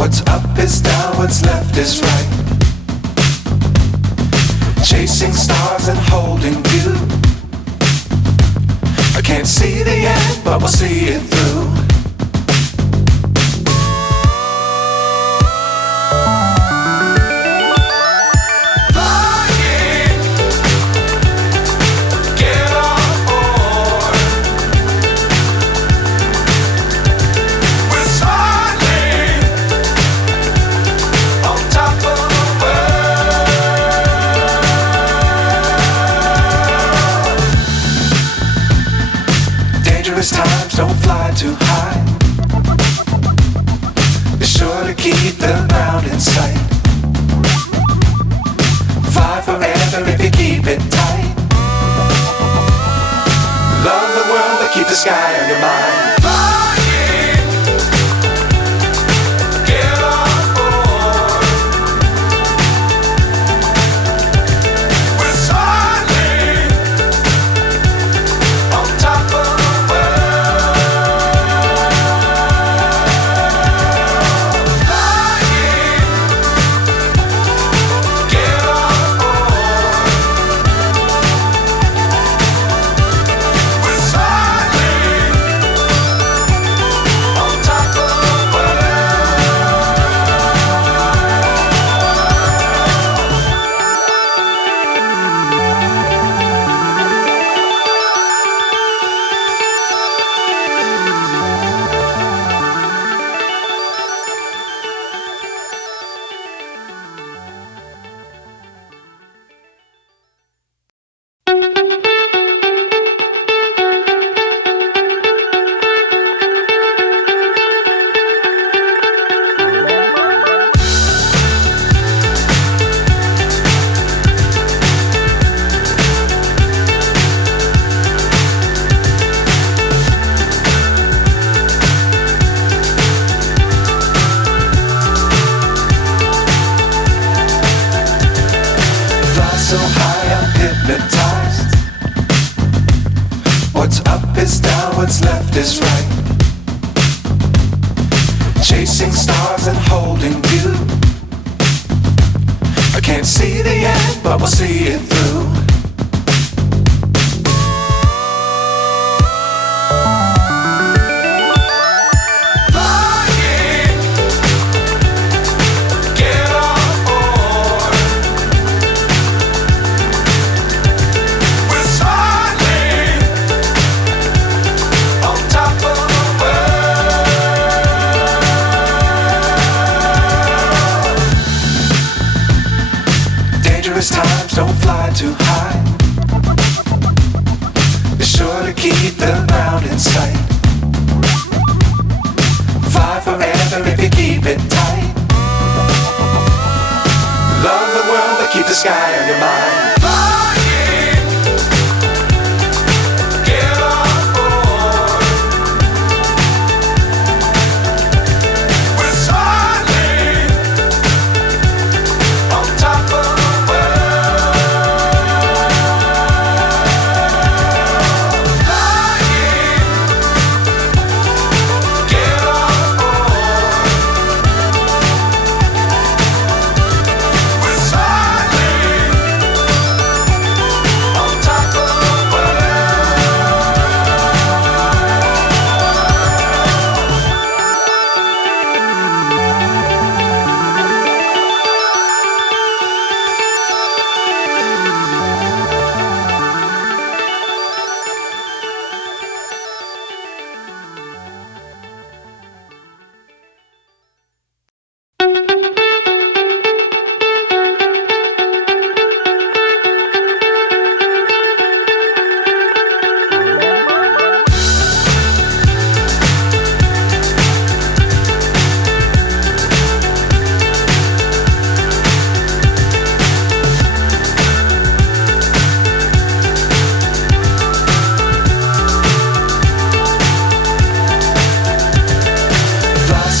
What's up is down, what's left is right. Chasing stars and holding you. I can't see the end, but we'll see it through. Times don't fly too high. Be sure to keep the ground in sight. Fly forever if you keep it tight. Love the world but keep the sky on your mind. So high I'm hypnotized. What's up is down, what's left is right. Chasing stars and holding you. I can't see the end, but we'll see it through. Times don't fly too high. Be sure to keep the ground in sight. Fly forever if you keep it tight. Love the world but keep the sky on your mind.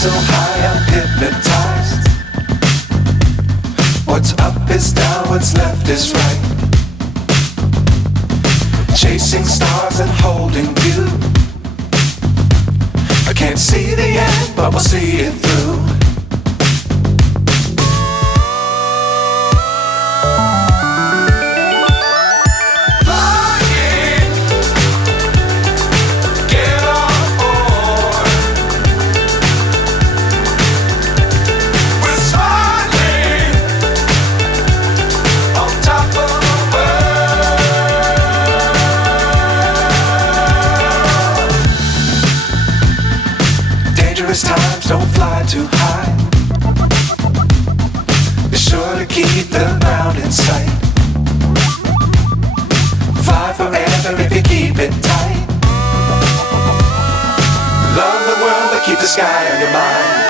So high I'm hypnotized. What's up is down, what's left is right. Chasing stars and holding you. I can't see the end, but we'll see it through. dangerous times, don't fly too high. Be sure to keep the ground in sight. Fly forever if you keep it tight. Love the world, but keep the sky on your mind.